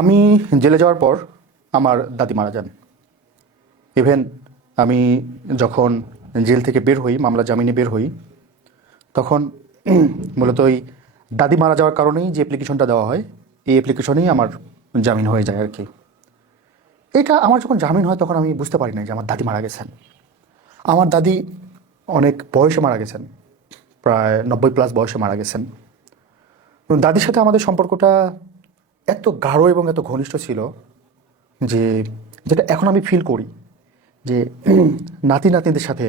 আমি জেলে যাওয়ার পর আমার দাদি মারা যান। ইভেন আমি যখন জেল থেকে বের হই, মামলা জামিনে বের হই, তখন মূলত ওই দাদি মারা যাওয়ার কারণেই যে অ্যাপ্লিকেশনটা দেওয়া হয়, এই অ্যাপ্লিকেশনেই আমার জামিন হয়ে যায় আর কি। এটা আমার যখন জামিন হয় তখন আমি বুঝতে পারি না যে আমার দাদি মারা গেছেন। আমার দাদি অনেক বয়সে মারা গেছেন, প্রায় 90+ বয়সে মারা গেছেন। দাদির সাথে আমাদের সম্পর্কটা এত গাঢ় এবং এত ঘনিষ্ঠ ছিল যে, যেটা এখন আমি ফিল করি যে নাতি নাতনিদের সাথে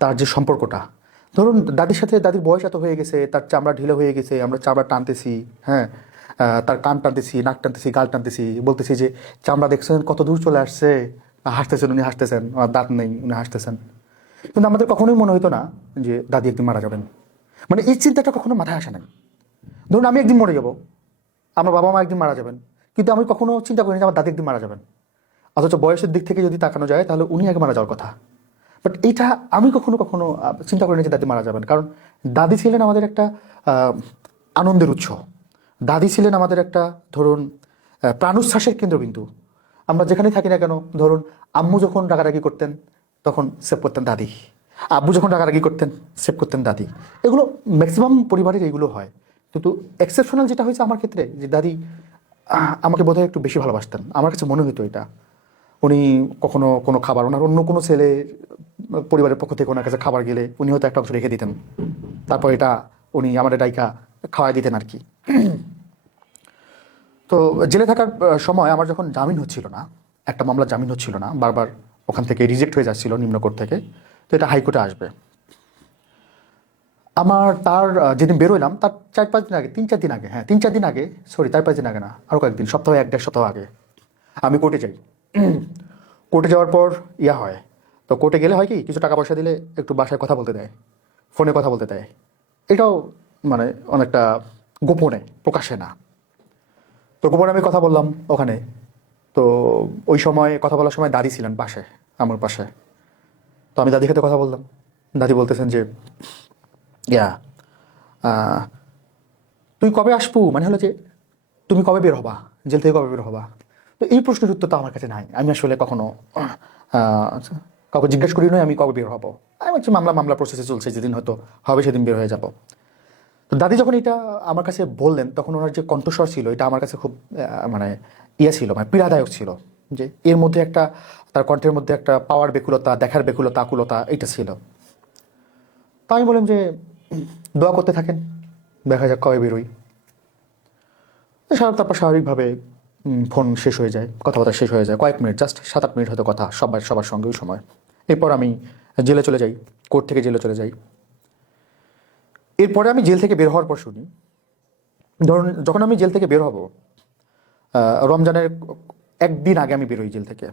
তার যে সম্পর্কটা, ধরুন দাদির সাথে দাদির বয়স এত হয়ে গেছে, তার চামড়া ঢিলে হয়ে গেছে, আমরা চামড়া টানতেছি, হ্যাঁ, তার কান টানতেছি, নাক টানতেছি, গাল টানতেছি, বলতেছি যে চামড়া দেখছেন কত দূর চলে আসছে, হাসতেছেন উনি, হাসতেছেন, আর দাঁত নেই উনি হাসতেছেন। কিন্তু আমাদের কখনোই মনে হতো না যে দাদি একদিন মারা যাবেন। মানে এই চিন্তাটা কখনো মাথায় আসে নাই। ধরুন আমি একদিন মরে যাব, আমার বাবা মা একদিন মারা যাবেন, কিন্তু আমি কখনো চিন্তা করিনি যে আমার দাদি একদিন মারা যাবেন। অথচ বয়সের দিক থেকে যদি তাকানো যায় তাহলে উনি আগে মারা যাওয়ার কথা। বাট এইটা আমি কখনো কখনো চিন্তা করিনি যে দাদি মারা যাবেন। কারণ দাদি ছিলেন আমাদের একটা আনন্দের উৎস। দাদি ছিলেন আমাদের একটা, ধরুন, প্রাণোচ্ছ্বাসের কেন্দ্রবিন্দু। আমরা যেখানেই থাকি না কেন, ধরুন আম্মু যখন রাগারাগি করতেন তখন সেভ করতেন দাদি, আব্বু যখন রাগারাগি করতেন সেভ করতেন দাদি। এগুলো ম্যাক্সিমাম পরিবারের এইগুলো হয়। কিন্তু এক্সেপশনাল যেটা হয়েছে আমার ক্ষেত্রে, যে দাদি আমাকে বোধহয় একটু বেশি ভালোবাসতেন, আমার কাছে মনে হতো এটা। উনি কখনো কোনো খাবার, ওনার অন্য কোনো ছেলে পরিবারের পক্ষ থেকে ওনার কাছে খাবার গেলে উনি হয়তো একটা অংশ রেখে দিতেন, তারপর এটা উনি আমাদের ডাইকা খাওয়াই দিতেন আর কি। তো জেলে থাকার সময় আমার যখন জামিন হচ্ছিল না, একটা মামলা জামিন হচ্ছিল না, বারবার ওখান থেকে রিজেক্ট হয়ে যাচ্ছিল নিম্ন কোর্ট থেকে, তো এটা হাইকোর্টে আসবে। আমার তার যেদিন বেরোইলাম তার 4-5 দিন আগে, 3-4 দিন আগে, হ্যাঁ 3-4 দিন আগে, সরি 4-5 দিন আগে না, আরও কয়েকদিন, সপ্তাহে 1-1.5 সপ্তাহ আগে আমি কোর্টে যাই। কোর্টে যাওয়ার পর ইয়া হয়, তো কোর্টে গেলে হয় কি, কিছু টাকা পয়সা দিলে একটু বাসায় কথা বলতে দেয়, ফোনে কথা বলতে দেয়। এটাও মানে অনেকটা গোপনে, প্রকাশে না। তো গোপনে আমি কথা বললাম ওখানে। তো ওই সময় কথা বলার সময় দাদি ছিলেন পাশে, আমার পাশে। তো আমি দাদির সাথে কথা বললাম। দাদি বলতেছেন যে ইয়া আহ, তুই কবে আসবু, মানে হলো যে তুমি কবে বের হবা, জেল থেকে কবে বের হবা। তো এই প্রশ্নের উত্তর তো আমার কাছে নাই। আমি আসলে কখনো কাউকে জিজ্ঞেস করি নয় আমি কবে বের হবো। আমি হচ্ছে মামলা প্রসেসে চলছে, যেদিন হয়তো হবে সেদিন বের হয়ে যাব। তো দাদি যখন এটা আমার কাছে বললেন তখন ওনার যে কণ্ঠস্বর ছিল, এটা আমার কাছে খুব মানে ইয়ে ছিল, মানে পীড়াদায়ক ছিল। যে এর মধ্যে একটা, তার কণ্ঠের মধ্যে একটা পাওয়ার বেকুলতা, দেখার বেকুলতা, আকুলতা, এটা ছিল। তো আমি বললাম যে দোয়া করতে থাকেন, দেখা যাক কবে বেরোই। তারপর স্বাভাবিকভাবে ফোন শেষ হয়ে যায়, কথাবার্তা শেষ হয়ে যায়, কয়েক মিনিট, জাস্ট 7-8 মিনিট হয়তো কথা সবার সঙ্গে ওই সময়। এরপর আমি জেলে চলে যাই, কোর্ট থেকে জেলে চলে যাই। এরপরে আমি জেল থেকে বের হওয়ার পর শুনি, ধরুন যখন আমি জেল থেকে বের হব, রমজানের একদিন আগে আমি বেরোই জেল থেকে।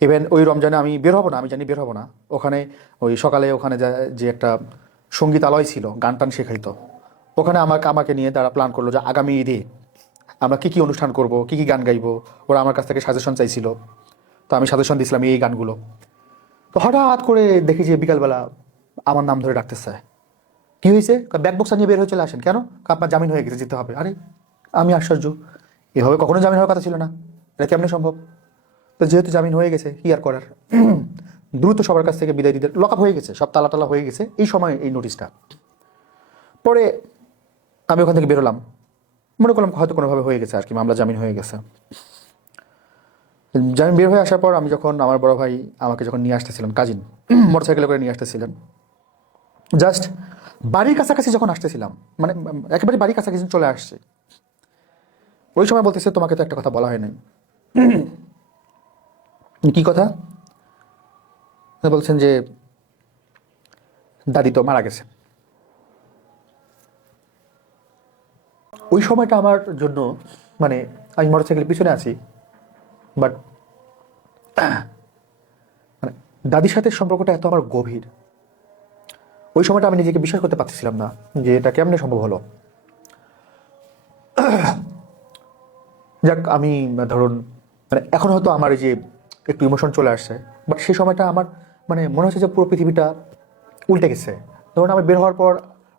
ইভেন ওই রমজানে আমি বের হব না, আমি জানি বের হব না। ওখানে ওই সকালে ওখানে যে একটা সঙ্গীতালয় ছিল, গান টান শেখাইতো, ওখানে আমাকে নিয়ে তারা প্ল্যান করলো যে আগামী ঈদে আমরা কী কী অনুষ্ঠান করব, কী কী গান গাইবো। ওরা আমার কাছ থেকে সাজেশন চাইছিল, তো আমি সাজেশন দিয়েছিলাম এই গানগুলো। তো হঠাৎ করে দেখি যে বিকালবেলা আমার নাম ধরে ডাকতেছে। কী হয়েছে? ব্যাগ বক্সা নিয়ে বের হয়ে চলে আসেন। কেন? আপনার জামিন হয়ে গেছে, যেতে হবে। আরে আমি আশ্চর্য, এভাবে কখনো জামিন হওয়ার কথা ছিল না, এটা কেমনি সম্ভব? তো যেহেতু জামিন হয়ে গেছে, কী আর করার, দ্রুত সবার কাছ থেকে বিদায় দিতে, লক আপ হয়ে গেছে, সব তালা হয়ে গেছে এই সময় এই নোটিশটা। পরে আমি ওখান থেকে বেরোলাম, মনে করলাম হয়তো কোনোভাবে হয়ে গেছে আর কি, মামলা জামিন হয়ে গেছে। জামিন বের হয়ে আসার পর আমি যখন, আমার বড় ভাই আমাকে যখন নিয়ে আসতেছিলেন, কাজিন মোটরসাইকেলে করে নিয়ে আসতেছিলেন, জাস্ট বাড়ির কাছাকাছি যখন আসতেছিলাম, মানে একেবারে বাড়ির কাছাকাছি চলে আসছে, ওই সময় বলতেছে তোমাকে তো একটা কথা বলা হয় নাই। কি কথা? বলছেন যে দাদি তো মারা গেছে। ওই সময়টা আমার জন্য, মানে আমি মোটরসাইকেলের পিছনে আছি, বাট মানে দাদির সাথে সম্পর্কটা এত আমার গভীর, ওই সময়টা আমি নিজেকে বিশ্বাস করতে পারতেছিলাম না যে এটা কেমনে সম্ভব হলো। যাক, আমি ধরুন মানে এখন হয়তো আমার এই যে একটু ইমোশন চলে আসছে, বাট সেই সময়টা আমার মানে মনে হচ্ছে যে পুরো পৃথিবীটা উল্টে গেছে। ধরুন আমি বের হওয়ার পর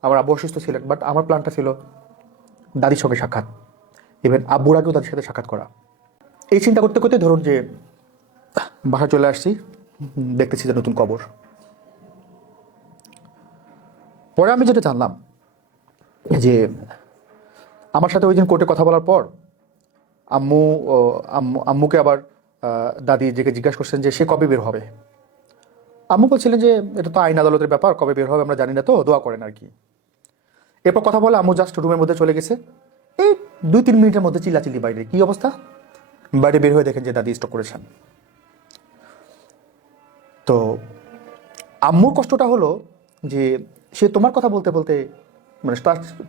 আমার আব্বু অসুস্থ ছিলেন, বাট আমার প্ল্যানটা ছিল দাদির সঙ্গে সাক্ষাৎ, ইভেন আব্বুর আগেও তাদের সাথে সাক্ষাৎ করা। এই চিন্তা করতে করতে ধরুন যে বাসা চলে আসছি, দেখতেছি যে নতুন কবর। পরে আমি যেটা জানলাম যে আমার সাথে ওই দিন কোর্টে কথা বলার পর আম্মু আম্মুকে আবার দাদি যেকে জিজ্ঞাসা করছেন যে সে কবে বের হবে। আম্মু বলছিলেন যে এটা তো আইন আদালতের ব্যাপার, কবে বের হবে আমরা জানি না, তো দোয়া করেন আর কি। এরপর কথা বলে আম্মু জাস্ট রুমের মধ্যে চলে গেছে। এই 2-3 মিনিটের মধ্যে চিল্লাচিল্লি বাইরে, কি অবস্থা, বাইরে বের হয়ে দেখেন যে দাদি স্ট্রোক করেছেন। তো আম্মুর কষ্টটা হলো যে সে তোমার কথা বলতে বলতে মানে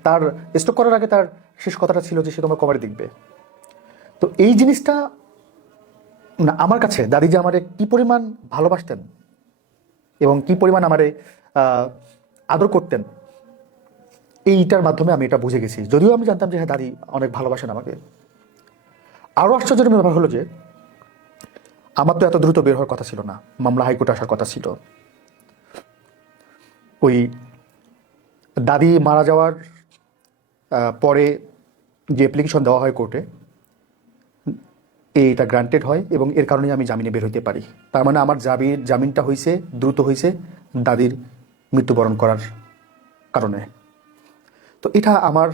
তার স্ট্রোক করার আগে তার শেষ কথাটা ছিল যে সে তোমার কবরে দেখবে। তো এই জিনিসটা না, আমার কাছে দাদি যে আমারে কি পরিমাণ ভালোবাসতেন এবং কি পরিমাণ আমারে আদর করতেন, এইটার মাধ্যমে আমি এটা বুঝে গেছি। যদিও আমি জানতাম যে হ্যাঁ দাদি অনেক ভালোবাসেন আমাকে। আরও আশ্চর্যের ব্যাপার হলো যে আমার তো এত দ্রুত বের হওয়ার কথা ছিল না, মামলা হাইকোর্টে আসার কথা ছিল। ওই দাদি মারা যাওয়ার পরে যে অ্যাপ্লিকেশন দেওয়া হয় কোর্টে, এইটা গ্রান্টেড হয় এবং এর কারণে আমি জামিনে বের হইতে পারি। তার মানে আমার জামিনটা হয়েছে, দ্রুত হয়েছে দাদির মৃত্যুবরণ করার কারণে। তো এটা আমার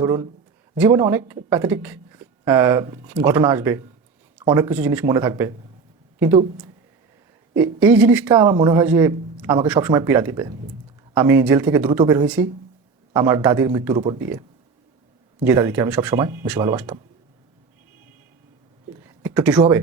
ধরুন জীবনে অনেক প্যাথেটিক ঘটনা আসবে, অনেক কিছু জিনিস মনে থাকবে, কিন্তু এই জিনিসটা আমার মনে হয় যে আমাকে সবসময় পীড়া দিবে। আমি জেল থেকে দ্রুত বের হয়েছি আমার দাদির মৃত্যুর উপর দিয়ে, যে দাদিকে আমি সবসময় বেশি ভালোবাসতাম। একটু টিস্যু হবে?